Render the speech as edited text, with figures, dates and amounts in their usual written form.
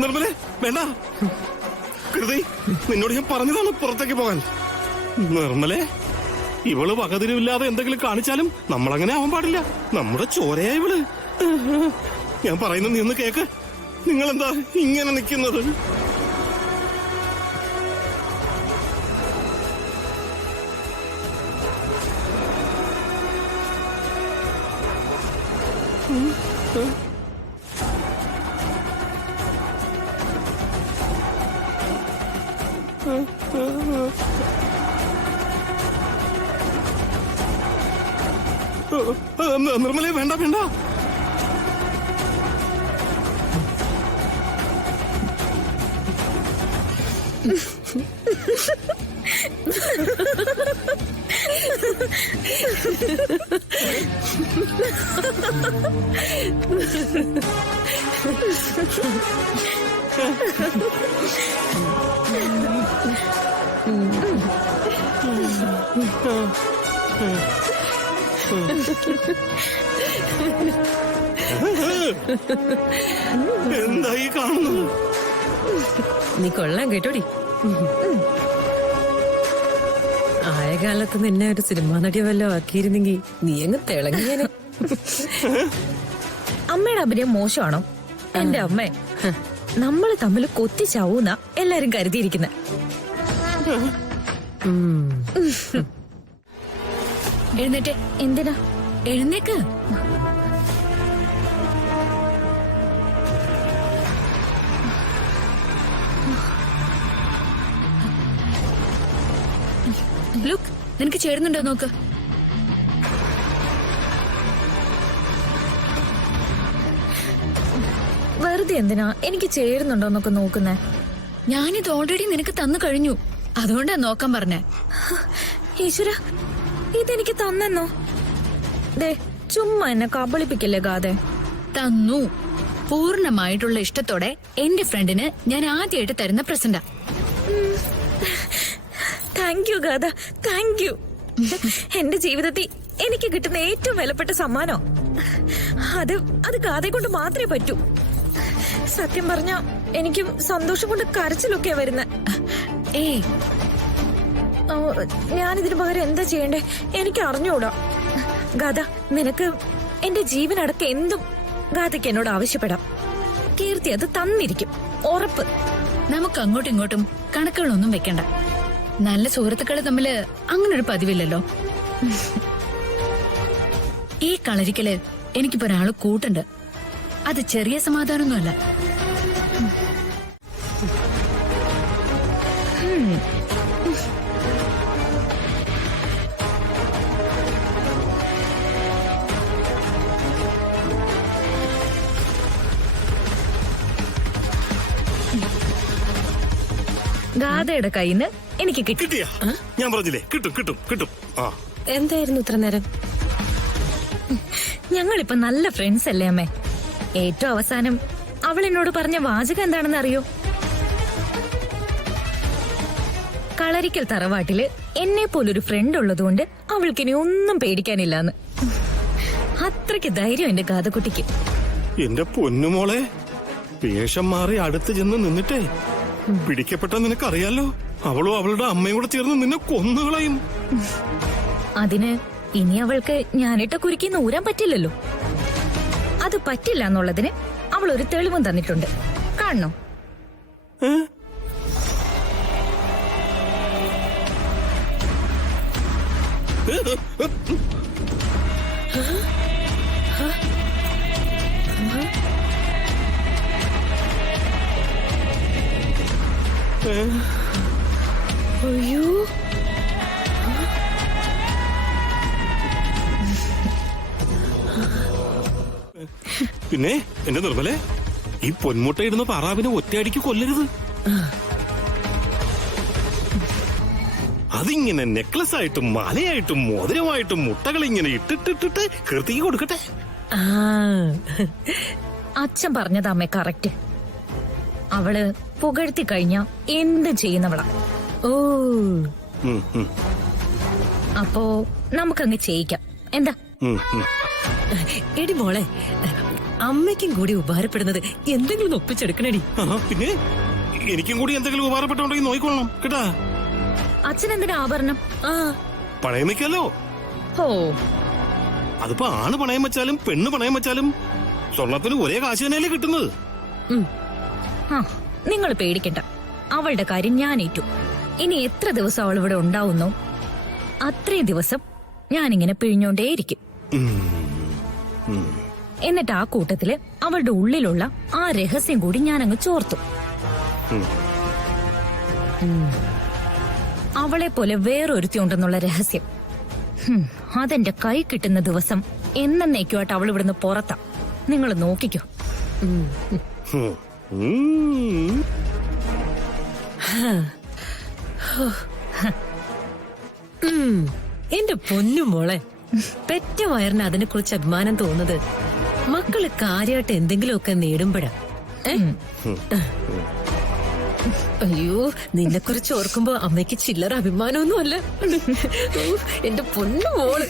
നിർമ്മലേ വേണ്ട. കൃതി നിന്നോട് ഞാൻ പറഞ്ഞതാണ് പുറത്തേക്ക് പോകാൻ. നിർമ്മലേ, ഇവള് വകതിരിവില്ലാതെ എന്തെങ്കിലും കാണിച്ചാലും നമ്മളങ്ങനെ ആവാൻ പാടില്ല. നമ്മുടെ ചോരയാ ഇവള്. ഞാൻ പറയുന്നത് നീ ഒന്ന് കേക്ക്. നിങ്ങളെന്താ ഇങ്ങനെ നിൽക്കുന്നത്? നിർമ്മലേ വേണ്ട വേണ്ട. എന്തായി കാണുന്നത്? നീ കൊള്ളാൻ കേട്ടോടി. ആയ കാലത്ത് നിന്നെ ഒരു സിനിമാ നടി വല്ലതും ആക്കിയിരുന്നെങ്കിൽ നീ അങ്ങ് തിളങ്ങിയേനെ. അമ്മയുടെ അഭിനയം മോശമാണോ? എന്റെ അമ്മേ, നമ്മള് തമ്മിൽ കൊത്തിച്ചാവൂന്ന എല്ലാരും കരുതിയിരിക്കുന്നെ. എഴുന്നേറ്റ്. എന്തിനാ? എഴുന്നേക്ക്. ലുക്ക്, നിനക്ക് ചേരുന്നുണ്ടോ നോക്ക്. വെറുതെ എന്തിനാ എനിക്ക് ചേരുന്നുണ്ടോ എന്നൊക്കെ നോക്കുന്നേ? ഞാനിത് ഓൾറെഡി നിനക്ക് തന്നു കഴിഞ്ഞു, അതുകൊണ്ടാ നോക്കാൻ പറഞ്ഞേ. ഈശ്വര, ഇതെനിക്ക് തന്നെന്നോ? ദേ, ചുമ്മാ എന്നെ കബളിപ്പിക്കല്ലേ ഗാതെ. തന്നു. പൂർണ്ണമായിട്ടുള്ള ഇഷ്ടത്തോടെ എന്റെ ഫ്രണ്ടിന് ഞാൻ ആദ്യമായിട്ട് തരുന്ന പ്രസന്റാ. Thank you Gatha, thank you. എന്റെ ജീവിതത്തിൽ എനിക്ക് കിട്ടുന്ന ഏറ്റവും വിലപ്പെട്ട സമ്മാനോ അത് ഗാഥയെ കൊണ്ട് മാത്രമേ പറ്റൂ. സത്യം പറഞ്ഞ എനിക്കും സന്തോഷം കൊണ്ട് കരച്ചിലൊക്കെയാ വരുന്നത്. ഏയ്, ഞാനിതിനു പകരം എന്താ ചെയ്യണ്ടേ എനിക്ക് അറിഞ്ഞൂടാ. ഗാഥ, നിനക്ക് എന്റെ ജീവനടക്കം എന്തും ഗാഥയ്ക്ക് എന്നോട് ആവശ്യപ്പെടാം. കീർത്തി അത് തന്നിരിക്കും, ഉറപ്പ്. നമുക്ക് അങ്ങോട്ടും ഇങ്ങോട്ടും കണക്കുകളൊന്നും വെക്കണ്ട. നല്ല സുഹൃത്തുക്കള് തമ്മില് അങ്ങനൊരു പതിവില്ലല്ലോ. ഈ കളരിക്കല് എനിക്കിപ്പോ ഒരാള് കൂട്ടുണ്ട്. അത് ചെറിയ സമാധാനമൊന്നുമല്ല. ഗാഥയുടെ കയ്യിന്ന് എനിക്ക് കിട്ടി. കിട്ടിയാ? ഞാൻ പറഞ്ഞില്ലേ, കിട്ടും കിട്ടും കിട്ടും. ആ, എന്തായിരുന്നു ഇത്ര നേരം? ഞങ്ങളിപ്പോ നല്ല ഫ്രണ്ട്സ് അല്ലേ അമ്മേ? ഏറ്റവും അവസാനം അവൾ എന്നോട് പറഞ്ഞ വാചകം എന്താണെന്ന് അറിയോ? കളരിക്കൽ തറവാട്ടില് എന്നെ പോലൊരു ഫ്രണ്ട് ഉള്ളതുകൊണ്ട് അവൾക്കിനി ഒന്നും പേടിക്കാനില്ലാന്ന്. അത്രയ്ക്ക് ധൈര്യം എന്റെ ഗാഥക്കുട്ടിക്ക്. എന്റെ പൊന്നുമോളെ, വേഷം മാറി അടുത്ത് ചെന്ന് നിന്നിട്ടേ പിടിക്കപ്പെട്ട നിനക്കറിയാലോ, അവളും അവളുടെ അമ്മയും കൂടെ ചേർന്ന് നിന്നെ കൊന്നുകളയും. അതിന് ഇനി അവൾക്ക് ഞാനിട്ട കുരുക്കിന്ന് ഊരാൻ പറ്റില്ലല്ലോ. അത് പറ്റില്ല എന്നുള്ളതിന് അവൾ ഒരു തെളിവും തന്നിട്ടുണ്ട്. കാണണോ? അയ്യോ, പിന്നെ എന്റെ നിർമ്മലേ, ഈ പൊന്മുട്ടയിടുന്ന പാറാവിനെ ഒറ്റയടിക്ക് കൊല്ലരുത്. അതിങ്ങനെ നെക്ലസ് ആയിട്ടും മാലയായിട്ടും മോതിരമായിട്ടും മുട്ടകൾ ഇങ്ങനെ ഇട്ടിട്ടിട്ടിട്ട് കൃതിക്ക് കൊടുക്കട്ടെ. അച്ഛൻ പറഞ്ഞത് അമ്മ കറക്റ്റ്. അവള് പുകഴ്ത്തി കഴിഞ്ഞ എന്ത് ചെയ്യുന്നവളാ. ഓ, അപ്പോ നമുക്കങ്ങ് ചെയ്യിക്കാം. എന്താ? എടി മോളെ, അമ്മയ്ക്കും കൂടി ഉപകാരപ്പെടുന്നത് എന്തെങ്കിലും ഒപ്പിച്ചെടുക്കണടി. പിന്നെ എനിക്കും കൂടി എന്തെങ്കിലും ഉപകാരപ്പെട്ടുണ്ടെങ്കിൽ നോക്കിക്കൊള്ളണം കേട്ടാ. അച്ഛനെന്തിനാ ആഭരണം? ആ പണയം വെക്കാലോ. ഓ, അതിപ്പോ ആണ് പണയം വെച്ചാലും പെണ്ണ് പണയം വെച്ചാലും സ്വർണത്തിന് ഒരേ കാശ് തന്നെയല്ലേ കിട്ടുന്നത്. നിങ്ങൾ പേടിക്കണ്ട, അവളുടെ കാര്യം ഞാൻ ഏറ്റു. ഇനി എത്ര ദിവസം അവൾ ഇവിടെ ഉണ്ടാവുന്നോ അത്രയും ദിവസം ഞാനിങ്ങനെ പിഴിഞ്ഞോണ്ടേയിരിക്കും. എന്നിട്ട് ആ കൂട്ടത്തില് അവളുടെ ഉള്ളിലുള്ള ആ രഹസ്യം കൂടി ഞാനങ്ങ് ചോർത്തു. അവളെ പോലെ വേറൊരുത്തി ഉണ്ടെന്നുള്ള രഹസ്യം. അതെന്റെ കൈ കിട്ടുന്ന ദിവസം എന്നേക്കുമായിട്ട് അവൾ ഇവിടുന്ന് പുറത്താ. നിങ്ങൾ നോക്കിക്കോ. എന്റെ പൊന്നു മോളെ, പെറ്റ വയറിന് അതിനെ കുറിച്ച് അഭിമാനം തോന്നുന്നത് മക്കള് കാര്യമായിട്ട് എന്തെങ്കിലുമൊക്കെ നേടുമ്പോഴാ. അയ്യോ, നിന്നെ കുറിച്ച് ഓർക്കുമ്പോ അമ്മയ്ക്ക് ചില്ലറ അഭിമാനമൊന്നും അല്ല. എന്റെ പൊന്നു മോള്.